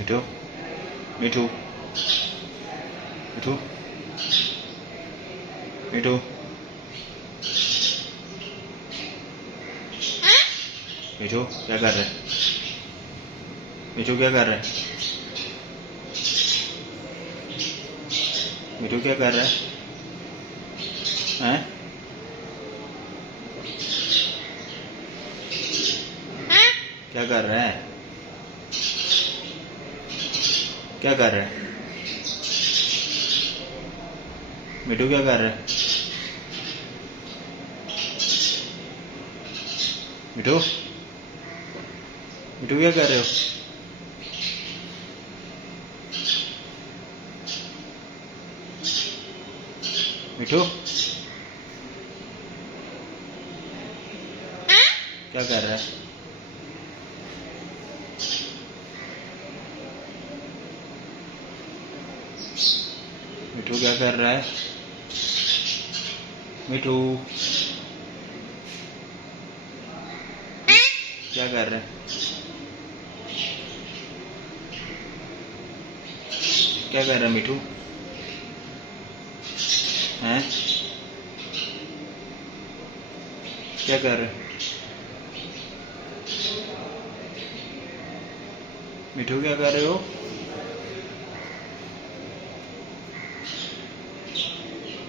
मिठू मिठू मिठू मिठू मिठू क्या कर रहे? मिठू क्या कर रहे? मिठू क्या कर रहा है? हैं? क्या कर रहा है? क्या कर रहा है? मिठू क्या कर रहा है? मिठू मिठू क्या कर रहे हो? मिठू क्या कर रहा है? मिठू क्या कर रहा है? मिठू क्या कर रहा है? क्या कर रहा है मिठू? हैं? क्या कर रहे? मिठू क्या कर रहे हो?